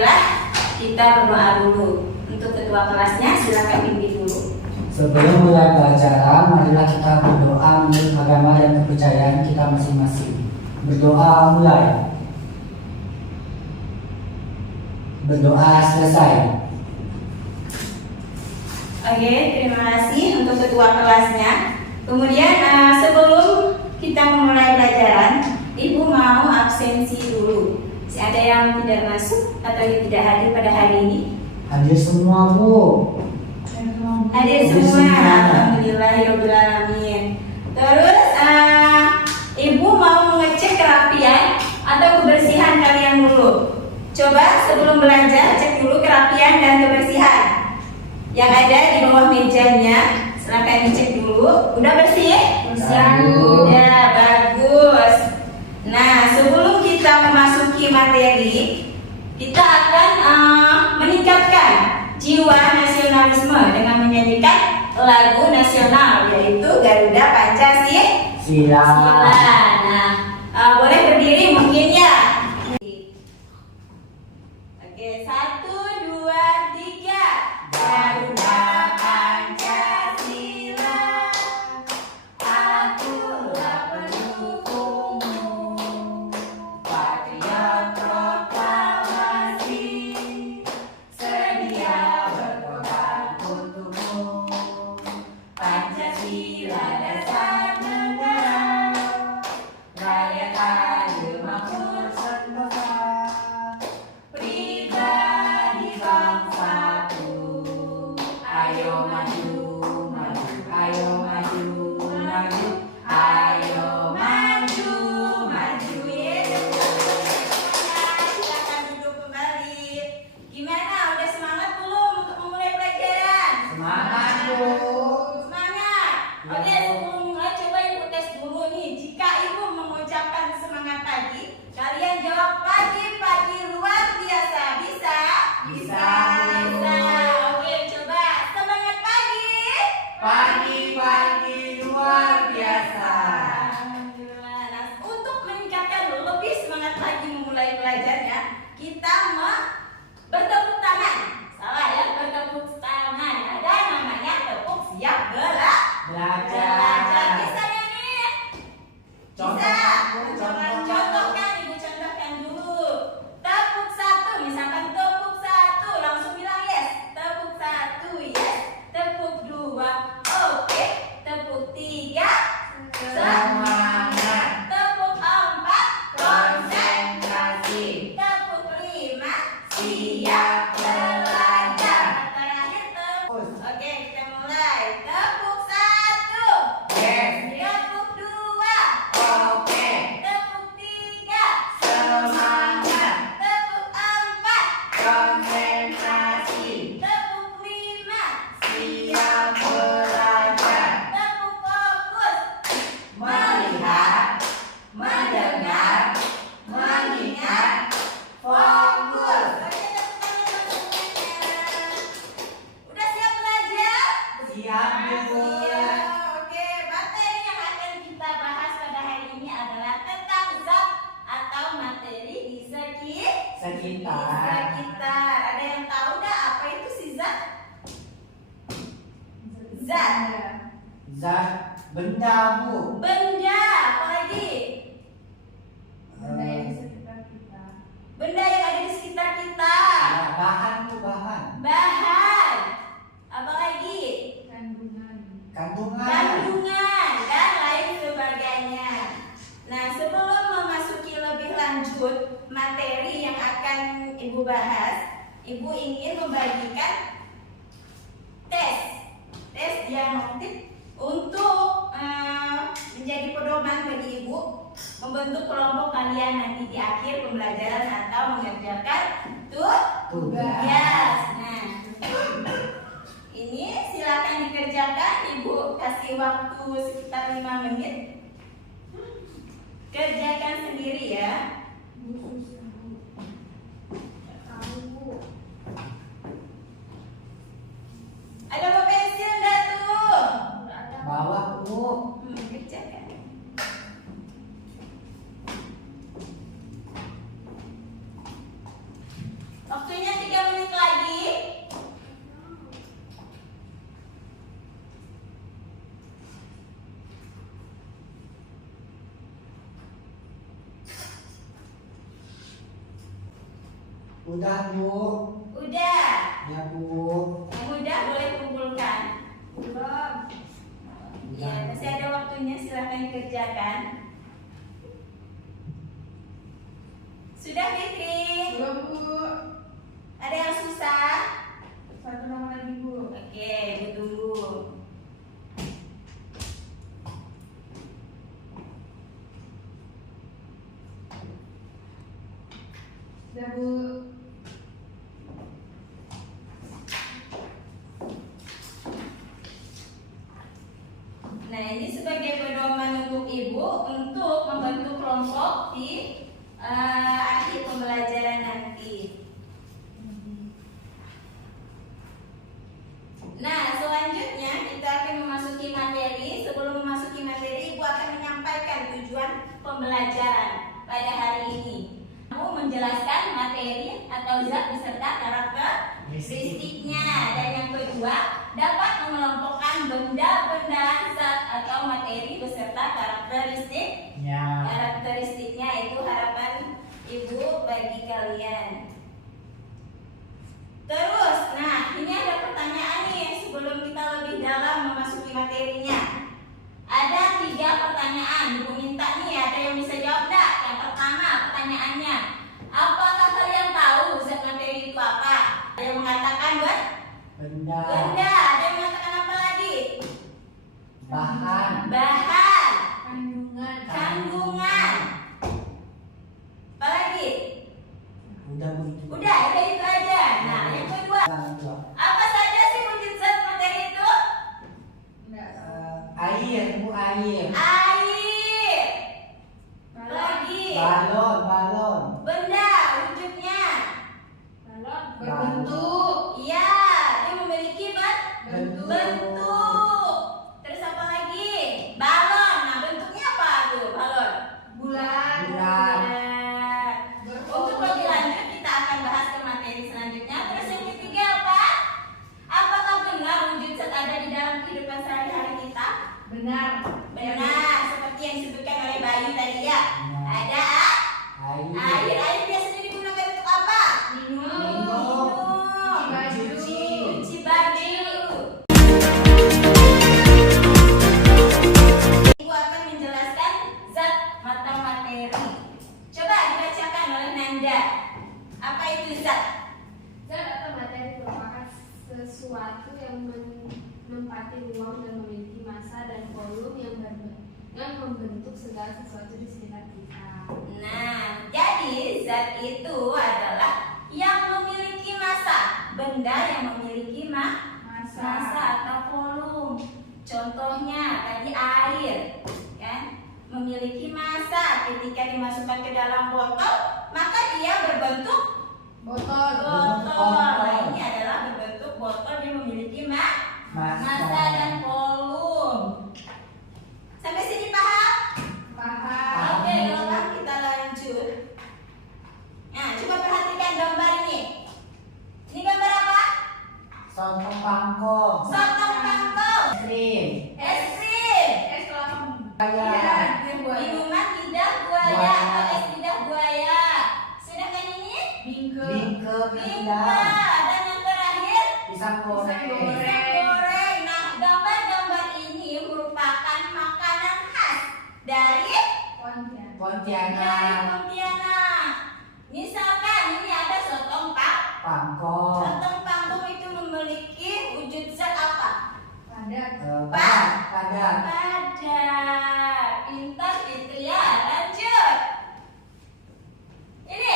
adalah kita berdoa dulu. Untuk ketua kelasnya silakan pimpin dulu. Sebelum mulai pelajaran, marilah kita berdoa menurut agama dan kepercayaan kita masing-masing. Berdoa mulai. Berdoa selesai. Oke, terima kasih untuk ketua kelasnya. Kemudian sebelum kita memulai pelajaran, Ibu mau absensi dulu. Ada yang tidak masuk atau yang tidak hadir pada hari ini? Hadir semua, Bu. Hadir semua. Alhamdulillahirobbilalamin. Terus Ibu mau mengecek kerapian atau kebersihan kalian dulu. Coba sebelum belajar cek dulu kerapian dan kebersihan yang ada di bawah mejanya. Silakan dicek dulu. Udah bersih? Udah, bagus. Nah, sebelum kita memasuki materi, kita akan meningkatkan jiwa nasionalisme dengan menyanyikan lagu nasional, yaitu Garuda Pancasila. Nah, boleh berdiri mungkin ya. Oke, 1, 2, 3. Garuda Pancasila, akulah pendukungmu, patriot proklamasi, sedia berkorban untukmu. Pancasila dasar negara, rakyat adil makmur sentosa, pribadi bangsaku. Ayo maju, maju, ayo maju, maju, ayo maju, maju. Silakan duduk kembali. Gimana? Udah semangat belum untuk memulai pelajaran? Semangat, Bu. Semangat. Oke, sebelum mulai coba Ibu tes dulu nih. Jika Ibu mengucapkan semangat pagi, kalian jawab pagi, pagi luar biasa. Bisa? Bisa, Bu. Bisa. Oke, coba semangat pagi. Pagi-pagi luar biasa. Alhamdulillah. Nah, untuk meningkatkan lebih semangat lagi memulai belajarnya, kita bertepuk tangan. Salah ya, bertepuk tangan. Ada namanya tepuk siap belajar. Bisa ya nih? Bisa. Contohkan, Ibu contohkan dulu. Tepuk 1, misalkan tepuk 1, langsung bilang yes. Tepuk 1, yes. Tepuk 2, oke. Tepuk 3, Semangat. tepuk 4, Konsentrasi. tepuk 5, Siap belajar. Terakhir tepuk. Oke, kita mulai. Tepuk 1, Yes. tepuk 2, Oke. tepuk 3, Semangat. tepuk 4, Konsentrasi. tepuk 5, Siap belajar. tepuk fokus. Melihat, mendengar, mengingat, fokus. Oke, tepuk tangan semuanya. Udah siap belajar? Siap, Bu. Oke, materi yang akan kita bahas pada hari ini adalah tentang zat atau materi di Sekitar. sekitar. Ada yang tahu dah apa itu si zat? Zat. Zat benda, Bu. Benda. Apa lagi? Benda yang ada di sekitar kita. Ya, bahan, Bu, bahan. Bahan. Apa lagi? Kandungan. Kandungan dan lain sebagainya. Nah, sebelum memasuki lebih lanjut materi yang akan Ibu bahas, Ibu ingin membagikan tes diagnostik untuk menjadi pedoman bagi Ibu membentuk kelompok kalian nanti di akhir pembelajaran atau mengerjakan tugas. Nah, ini silakan dikerjakan. Ibu kasih waktu sekitar 5 menit. Kerjakan sendiri ya. Ada bawa pensil enggak tuh? Bawa, Bu. Kerjakan. Waktunya 3 menit lagi. Udah Bu. Udah. Ya Bu. Yang udah boleh kumpulkan. Belum. Ya, masih ada waktunya, silahkan dikerjakan. Sudah Fitri? Belum, Bu. Ada yang susah? Satu nama lagi, Bu. Oke, Bu tunggu. Sudah, Bu. Nah, ini sebagai pedoman untuk Ibu untuk membentuk kelompok di akhir pembelajaran nanti. Nah, selanjutnya kita akan memasuki materi. Sebelum memasuki materi, Ibu akan menyampaikan tujuan pembelajaran pada hari ini. Ibu menjelaskan materi atau zat beserta karakteristiknya. Dan yang kedua, dapat mengelompokkan benda-benda, zat atau materi beserta karakteristiknya. Karakteristiknya itu harapan Ibu bagi kalian. Terus, nah ini ada pertanyaan nih sebelum kita lebih dalam memasuki materinya. Ada 3 pertanyaan, Ibu minta nih ada yang bisa jawab enggak? Yang pertama pertanyaannya, apakah kalian tahu zat materi itu apa? Ada yang mengatakan Benda. benda, ada yang mengatakan apa lagi? Bahan. Bahan, Kandungan. kandungan. Apa lagi? Udah Bu itu. Udah itu aja. Nah, yang kedua, apa saja sih wujud zat materi itu? Enggak. Air Bu, air. Air. Balon. Lagi. Balon, balon. Benda wujudnya. Balon berbentuk. Iya, dia memiliki Bentuk. bentuk. Terus apa lagi? Balon. Nah, bentuknya apa tuh? Balon. Bulan. Bulan. Untuk lebih lanjut kita akan bahas ke materi selanjutnya. Terus yang ketiga apa? Apakah benar wujud zat ada di dalam kehidupan sehari-hari kita? Benar. Benar, seperti yang disebutkan oleh Bayu tadi ya. Ada Air. air biasanya digunakan untuk apa? Minum. Minum. Cuci. Cuci baju. Ibu akan menjelaskan zat atau materi. Coba dibacakan oleh Nanda. Apa itu zat? Zat atau materi merupakan sesuatu yang menempati ruang dan memiliki massa dan volume yang membentuk segala sesuatu di sekitar kita. Nah, jadi zat itu adalah yang memiliki massa, benda yang memiliki massa atau volume. Contohnya tadi air, kan? Memiliki massa. Ketika dimasukkan ke dalam botol, maka dia berbentuk Botol. botol. Nah, ini adalah berbentuk botol yang memiliki massa dan volume. Sampai sini paham? Paham. Oke, kalau paham kita lanjut. Nah, coba perhatikan gambar ini. Ini gambar apa? Sotong pangkong. Sotong kangkung. Krim. Es krim. Es kelapa. Kayak. Minuman lidah buaya atau es lidah buaya. Sedangkan ini Bingke. Bingke. bingka. Bingke. Dan yang terakhir Pisang goreng. pisang goreng. Nah, gambar-gambar ini merupakan makanan khas dari Pontianak. Pontianak. Pontianak. Misalkan ini ada sotong Pangkong. sotong panggung itu memiliki wujud zat apa? Padat. Padat. Pada pintar Fitria, lanjut. Ini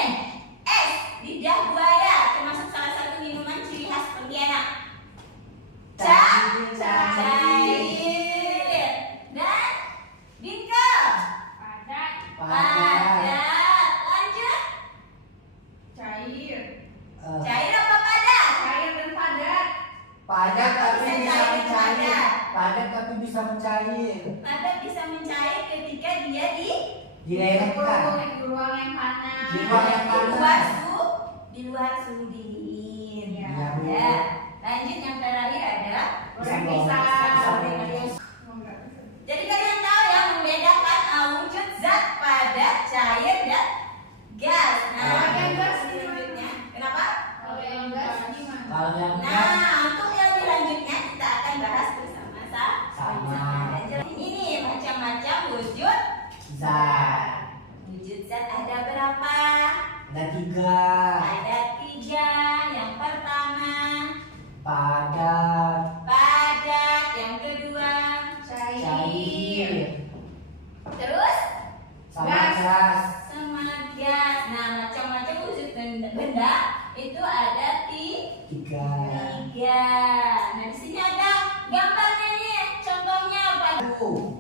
es lidah buaya termasuk salah satu minuman ciri khas Pontianak. Cair dan bingke. Padat. Padat. Lanjut. Cair. Cair apa padat? Cair dan padat. Padat tapi Bisa bisa cair, mencair. padat. Padat tapi bisa mencair. Padat bisa mencair ketika dia Dilelehkan. Di ruang yang panas. Di ruang yang panas. di kedua harus suhu dingin. Ya. Ya. Lanjut yang terakhir ada Goreng pisang. pisang. Jadi kalian tahu ya membedakan wujud zat padat, cair dan gas. Nah, Kalau yang gas selanjutnya, kenapa? Kalau yang gas gimana? Kalau yang gas Nah, untuk yang selanjutnya kita akan bahas bersama-sama. sama Ini nih macam-macam wujud zat. Wujud zat ada berapa? Ada 3. Ada 3. Yang pertama Padat, padat, yang kedua cair, terus sama gas. sama gas. Nah, macam-macam wujud benda itu ada 3. 3. Nah, di sini ada gambarnya nih. Contohnya apa?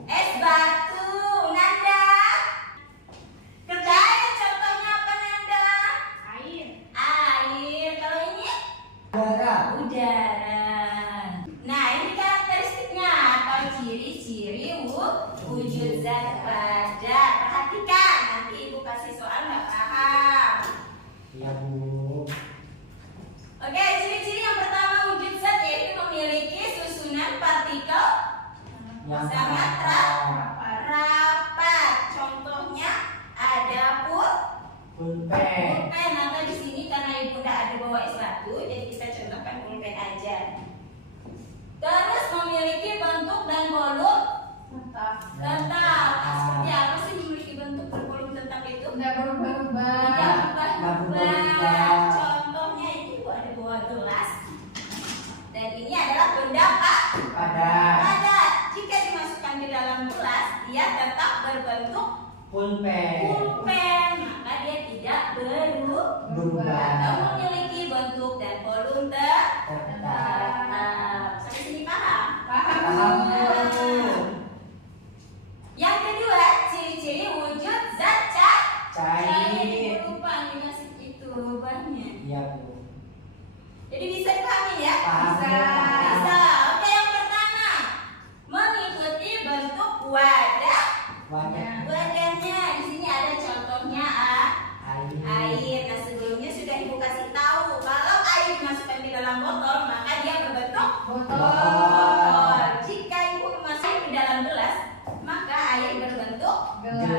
Es batu. Nanda. Kerjain contohnya apa Nanda? Air. Air. Kalau ini Udara. udara. Nah, ini karakteristiknya atau ciri-ciri wujud zat padat. Perhatikan, nanti ibu kasih soal nggak paham. Iya Bu. Oke, ciri-ciri yang pertama wujud zat yaitu memiliki susunan partikel Yang sangat rapat. rapat. Contohnya ada Pulpen. pulpen. Maka di sini karena ibu tidak ada bawa es batu, jadi kita contohkan pulpen aja. Terus memiliki bentuk dan volume Tetap. tetap. Seperti apa sih memiliki bentuk dan volume tetap itu? Tidak berubah-ubah. Tidak Nggak berubah-ubah. berubah. Contohnya ini ibu ada bawa gelas. Dan ini adalah benda Padat. padat. Jika dimasukkan ke dalam gelas, dia tetap berbentuk Pulpen. pulpen, maka dia tidak Berubah. atau memiliki bentuk dan volume tetap. Tetap. Sampai sini paham? Paham Bu. Yang kedua, ciri-ciri wujud zat Cair. Lupa dikasih itu banyak. Iya Bu. Jadi bisa dipahami ya? Paham, Bisa. Bu. Bisa. Oke, yang pertama mengikuti bentuk wadah. Wadah Wadahnya di sini ada contohnya air. Nah, sebelumnya sudah ibu kasih tahu kalau air dimasukkan di dalam botol maka dia berbentuk Botol. botol. Jika ibu memasukkan ke dalam gelas maka air berbentuk Gelas.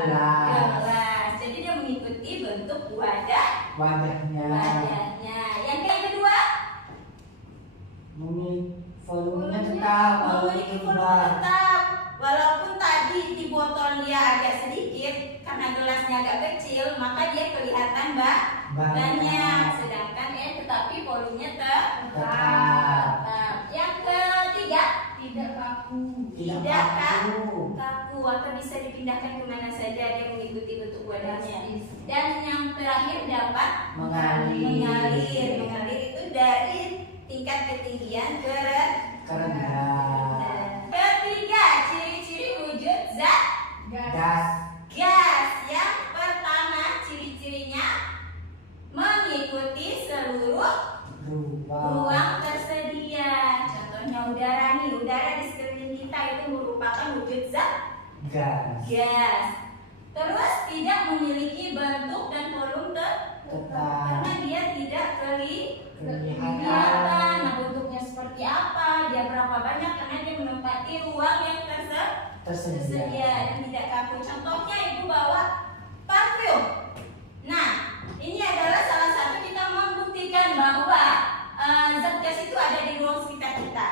gelas. Jadi dia mengikuti bentuk Wadahnya. wadahnya. Yang kedua Volumenya tetap. memiliki volume tetap. Walaupun tadi di botol dia agak sedikit karena gelasnya agak kecil, maka dia kelihatan banyak. Sedangkan tetapi volumenya Tetap. Yang ketiga Tidak kaku. tidak kaku. kaku atau bisa dipindahkan kemana saja, dia mengikuti bentuk wadahnya. Dan yang terakhir dapat Mengalir. Mengalir itu dari tingkat ketinggian ke Kerendah. ketiga, ciri-ciri wujud zat Gas. gas. Yang pertama, ciri-cirinya mengikuti seluruh ruang tersedia. Contohnya udara nih, udara di sekeliling kita itu merupakan wujud zat Gas. gas. Terus tidak memiliki bentuk dan volume Tetap. karena dia tidak kelihatan. Kelihatan. Nah, bentuknya seperti apa, dia berapa banyak karena dia menempati ruang yang tersedia dan tidak kaku. Contohnya ibu bawa parfum. Nah, ini adalah salah satu kita membuktikan bahwa zat gas itu ada di ruang sekitar kita.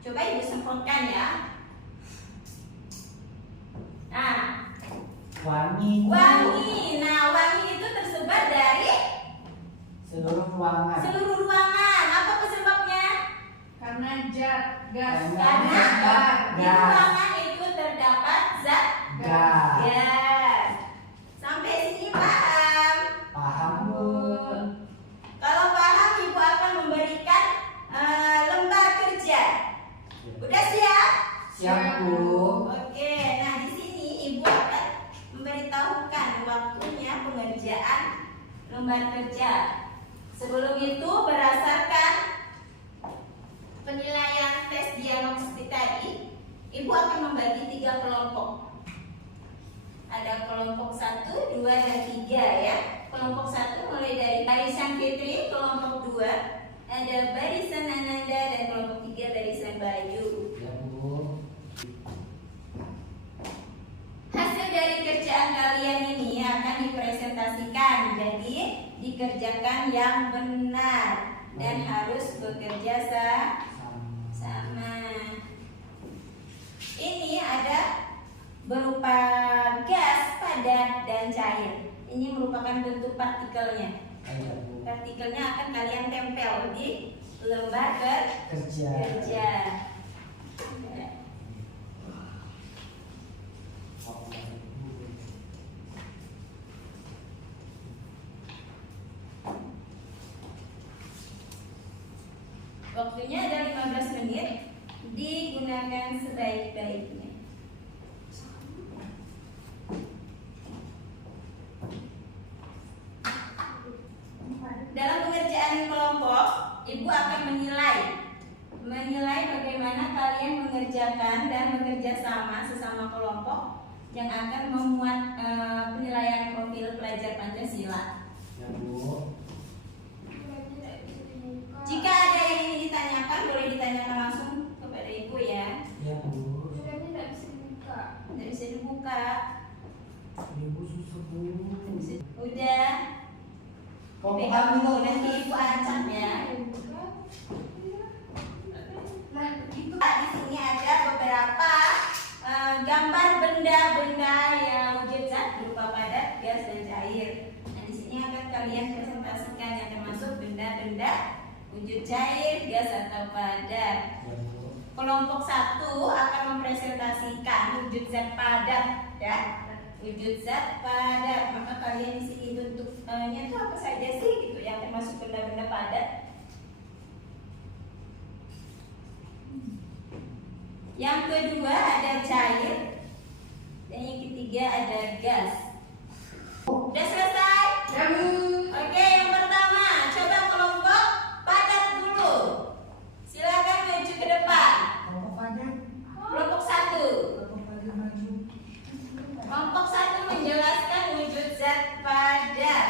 Coba ibu semprotkan ya. Nah, Wangi. wangi. Nah, wangi itu tersebar dari Seluruh ruangan. seluruh ruangan. Apa penyebabnya? Karena gas. Karena di Gas. ruangan itu terdapat zat Gas. gas. Sampai sini paham? Paham Bu. Kalau paham, ibu akan memberikan lembar kerja. Udah siap? Siap Bu. Oke. Nah, di sini ibu akan memberitahukan waktunya pengerjaan lembar kerja. Sebelum itu, berdasarkan penilaian tes diagnostik tadi, ibu akan membagi 3 kelompok. Ada kelompok 1, 2, dan 3 ya. kelompok 1 mulai dari barisan Fitri, kelompok 2 ada barisan Ananda, dan kelompok 3 barisan Bayu. Ya Bu. Hasil dari kerjaan kalian ini akan dipresentasikan, jadi dikerjakan yang benar dan harus bekerja sama. Ini ada berupa gas, padat, dan cair. Ini merupakan bentuk partikelnya. Ya Bu. Partikelnya akan kalian tempel di lembar Kerja. kerja. Waktunya ada 15 menit, digunakan sebaik-baiknya. Dalam pengerjaan kelompok, Ibu akan menilai bagaimana kalian mengerjakan dan bekerja sama sesama kelompok yang akan memuat penilaian profil pelajar Pancasila. Ya Bu. Jika ada yang ingin ditanyakan, boleh ditanyakan langsung kepada Ibu ya. Ya Bu. Suratnya tidak bisa dibuka. Tidak bisa dibuka. Ibu susah Bu. Udah. Kelompok Pegang kami dulu, loh. nanti Ibu ancam ya. Nah, itu Di sini ada beberapa gambar benda-benda yang wujud zat berupa padat, gas, dan cair. Nah, di sini akan kalian presentasikan yang termasuk benda-benda wujud cair, gas, atau padat. Ya Bu. Kelompok 1 akan mempresentasikan wujud zat padat, ya. Wujud zat padat. Maka kalian di sini bentuknya itu apa saja sih gitu yang termasuk benda-benda padat. Yang kedua ada cair, dan yang ketiga ada gas. Udah selesai? ya Bu. Oke, yang pertama coba kelompok padat dulu. Silakan maju ke depan. Kelompok padat. Kelompok 1. Kelompok padat maju. Kelompok 1 menjelaskan wujud zat padat.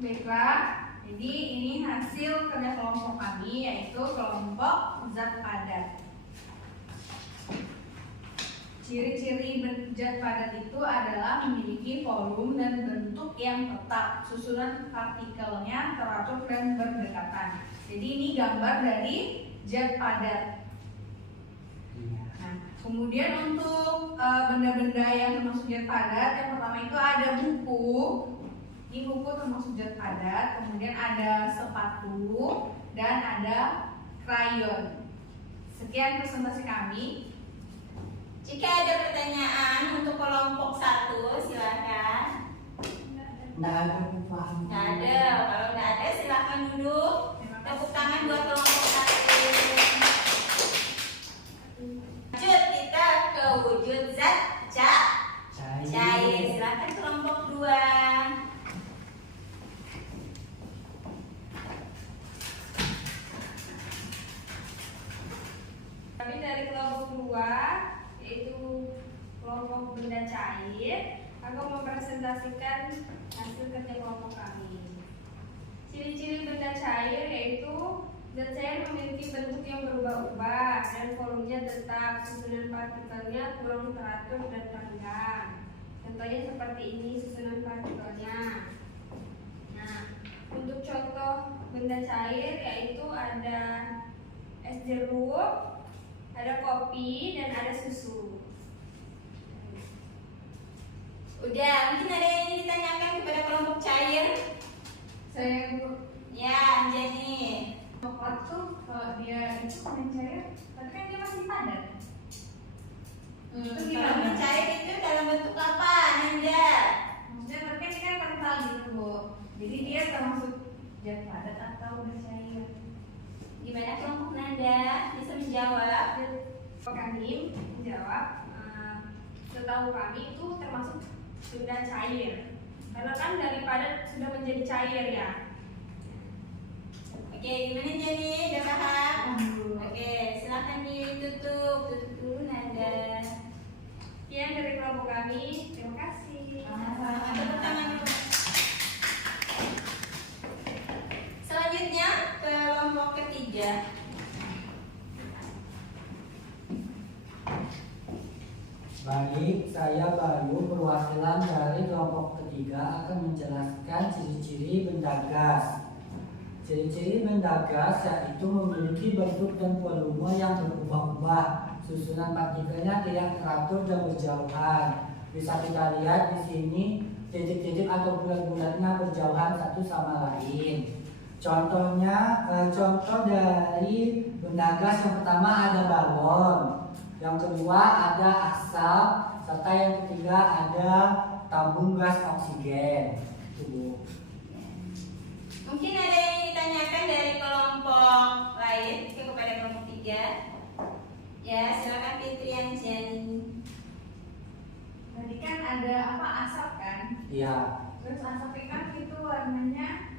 Baiklah, jadi ini hasil kerja kelompok kami, yaitu kelompok zat padat. Ciri-ciri zat padat itu adalah memiliki volume dan bentuk yang tetap, susunan partikelnya teratur dan berdekatan. Jadi ini gambar dari zat padat. Iya. Nah, kemudian untuk benda-benda yang termasuk zat padat, yang pertama itu ada buku. Ini buku termasuk zat padat, kemudian ada sepatu dan ada krayon. Sekian presentasi kami. Jika ada pertanyaan untuk kelompok 1, silakan. Nggak ada Bu, paham. Nggak ada. Kalau nggak ada, silakan duduk. Tepuk tangan buat kelompok 1. Lanjut kita ke wujud zat cair. Silakan kelompok 2. Kami dari kelompok 2, yaitu kelompok benda cair, akan mempresentasikan hasil kerja kelompok kami. Ciri-ciri benda cair yaitu zat cair memiliki bentuk yang berubah-ubah dan volumenya tetap, susunan partikelnya kurang teratur dan renggang. Contohnya seperti ini susunan partikelnya. Nah, untuk contoh benda cair yaitu ada es jeruk, ada kopi, dan ada susu. Udah, mungkin ada yang ingin ditanyakan kepada kelompok cair? Saya Ya, Anjani. Coklat tuh kalau dia itu main cair, tapi kan dia masih padat. Itu Kalau gimana? mencair itu dalam bentuk apa, Nanda? Maksudnya tapi kan ini kan kental gitu Bu. Jadi dia termasuk zat padat atau udah cair? Gimana kelompok Nanda? Bisa menjawab? kami menjawab, setahu kami itu termasuk benda cair. Karena kan dari padat sudah menjadi cair ya. Oke, gimana Jani? Udah paham? Oke, silakan ditutup. Tutup dulu Nanda. Sekian dari kelompok kami. Terima kasih. Tepuk tangan dulu. Selanjutnya kelompok ketiga. Baik, saya Bayu, perwakilan dari kelompok ketiga akan menjelaskan ciri-ciri benda gas. Ciri-ciri benda gas yaitu memiliki bentuk dan volume yang berubah-ubah. Susunan partikelnya tidak teratur dan berjauhan. Bisa kita lihat di sini titik-titik atau bulat-bulatnya berjauhan satu sama lain. Contohnya, contoh dari benda gas yang pertama ada balon. Yang kedua ada asap, serta yang ketiga ada tabung gas oksigen. Itu. Mungkin ada yang ditanyakan dari kelompok lain kepada kelompok 3. Ya, silakan Fitri Anjani. Tadi kan ada apa, asap kan? Iya. Terus asap kan itu warnanya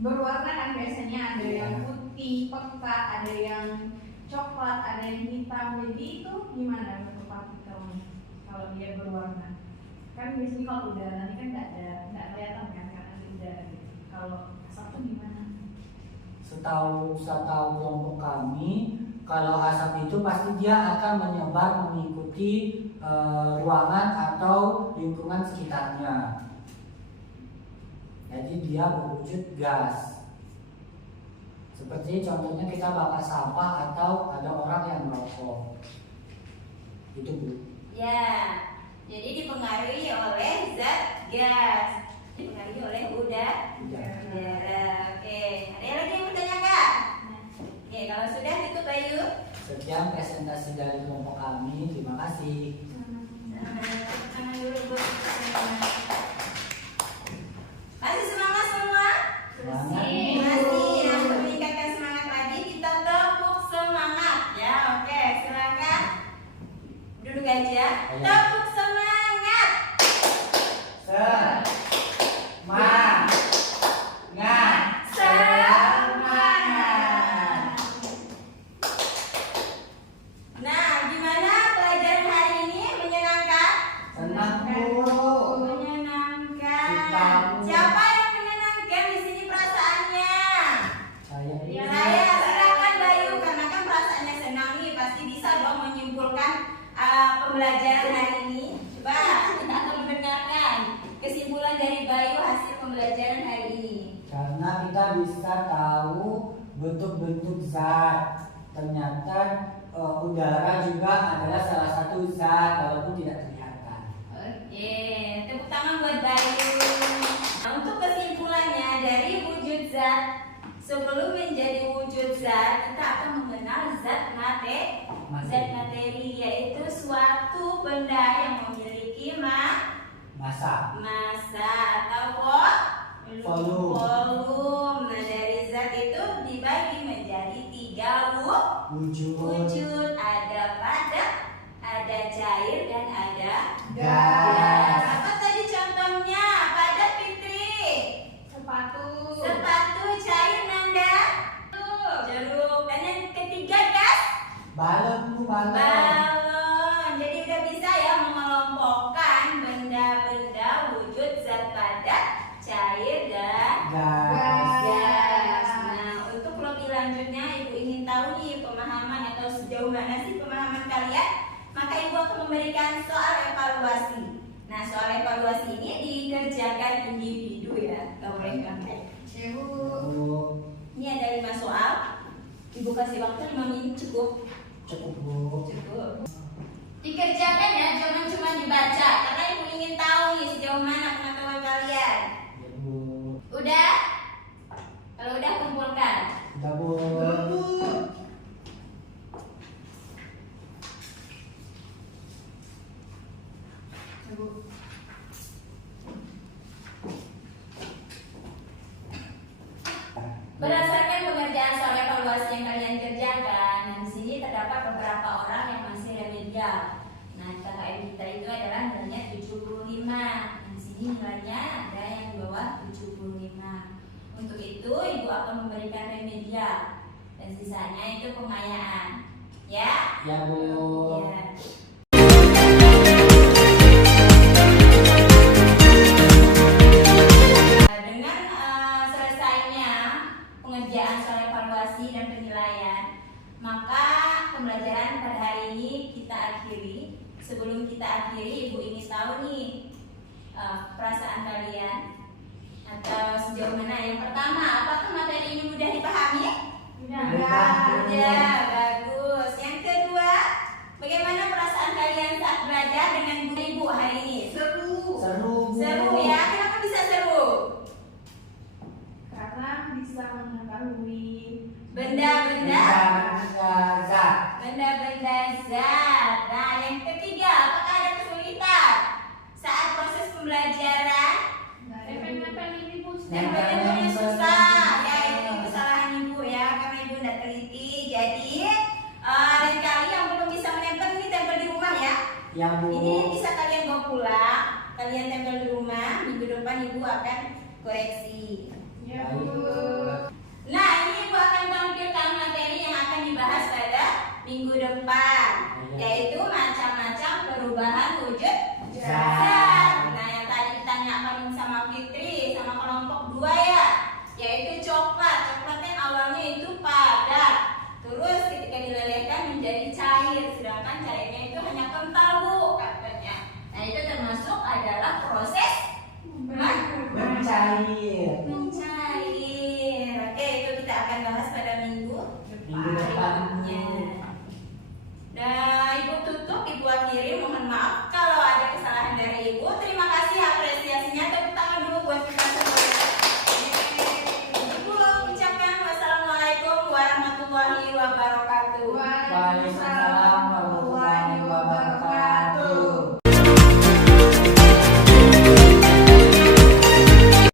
berwarna kan, biasanya ada yang putih pekat, ada yang coklat, ada yang hitam. Jadi itu gimana bentuk partikelnya kalau dia berwarna? Kan biasanya kalau udara ini kan nggak kelihatan kan karena ada udara gitu. Kalau asap itu gimana? Setahu kelompok kami, kalau asap itu pasti dia akan menyebar mengikuti ruangan atau lingkungan sekitarnya. Jadi dia berwujud gas. Seperti contohnya kita bakar sampah atau ada orang yang merokok. Itu Bu. Ya, jadi dipengaruhi oleh zat gas, dipengaruhi oleh udara. Oke, ada lagi yang bertanyakan? Oke, kalau sudah tutup Bayu. Sekian presentasi dari kelompok kami. Terima kasih. Tangan dulu Bu. Masih semangat semua? Semangat. Masih. Nah, untuk meningkatkan semangat lagi kita tepuk semangat. Ya, oke, silakan duduk aja. Ayo. Tepuk semangat. Semangat. Semangat. Nah, gimana pelajaran hari ini? Menyenangkan? Senang Bu. Menyenangkan. Kita. Siapa yang menyenangkan di sini perasaannya? Saya ini. Saya silakan Bayu, karena kan perasaannya senang nih, pasti bisa dong menyimpulkan pembelajaran hari ini. Coba kita akan mendengarkan kesimpulan dari Bayu hasil pembelajaran hari ini. Karena kita bisa tahu bentuk-bentuk zat. Ternyata udara juga adalah salah satu zat walaupun tidak terlihat. Oke, tepuk tangan buat Bayu. Nah, untuk kesimpulannya dari wujud zat, sebelum menjadi wujud zat, kita akan mengenal zat materi, yaitu suatu benda yang memiliki Massa. massa atau Volume. volume. Nah, dari zat itu dibagi menjadi 3 wujud. Ada padat, ada cair, dan ada Gas. Apa tadi contohnya? Padat Fitri. Sepatu, cair Nanda. Jeruk. Dan yang ketiga gas. Balon Bu, balon. Balon. Jadi udah bisa ya mengelompokkan benda-benda wujud zat padat, cair, dan Gas. Nah, untuk lebih lanjutnya Ibu ingin tahu nih pemahaman atau sejauh mana sih pemahaman kalian, maka Ibu akan memberikan soal evaluasi. Nah, soal evaluasi ini dikerjakan individu ya, nggak boleh kelompok. Bu. Ini ada 5 soal. Ibu kasih waktu 5 menit cukup. Cukup Bu. Cukup. Dikerjakan ya, jangan cuma dibaca, karena Ibu ingin tahu nih sejauh mana pengetahuan kalian. Ya Bu. Udah? Kalau udah kumpulkan. Udah Bu. Berdasarkan pengerjaan soal evaluasi yang kalian kerjakan, nah di sini terdapat beberapa orang yang masih remedial. Nah, KKM kita itu adalah nilainya 75. Nah, di sini nilainya ada yang di bawah 75. Untuk itu, Ibu akan memberikan remedial dan sisanya itu pengayaan. Ya? Ya Bu. Ya. kita akhiri, Ibu ingin tahu nih perasaan kalian atau sejauh mana. Yang pertama, apakah materi ini mudah dipahami? Ya, bagus. Yang kedua, bagaimana perasaan kalian saat belajar dengan Ibu hari ini? Seru. Seru ya. Kenapa bisa seru? Karena bisa mengetahui Benda-benda zat. benda-benda zat. Nah, yang ketiga, apakah ada kesulitan saat proses pembelajaran? Nempel-nempel ini Bu. Nempel-nempelnya susah. Ya, itu kesalahan Ibu ya, karena Ibu tidak teliti. Jadi, lain kali yang belum bisa menempel ini tempel di rumah ya. Ya Bu. Ini bisa kalian bawa pulang, kalian tempel di rumah. Minggu depan Ibu akan koreksi. Ya Baik, Bu. Bu. Nah, ini Ibu akan tampilkan materi yang akan dibahas pada minggu depan, yaitu macam-macam perubahan wujud zat. Nah, yang tadi ditanyakan sama Fitri sama kelompok 2 ya, yaitu coklat. Coklatnya awalnya itu padat, terus ketika dilelehkan menjadi cair, sedangkan cairnya itu hanya kental Bu katanya. Nah, itu termasuk adalah proses Mencair. mencair. Oke, itu kita akan bahas pada minggu depan. berikutnya. Nah, Ibu tutup, Ibu akhiri. Mohon maaf kalau ada kesalahan dari Ibu. Terima kasih apresiasinya. Tepuk tangan dulu buat kita semua. Ibu ucapkan wassalamualaikum warahmatullahi wabarakatuh. Waalaikumsalam.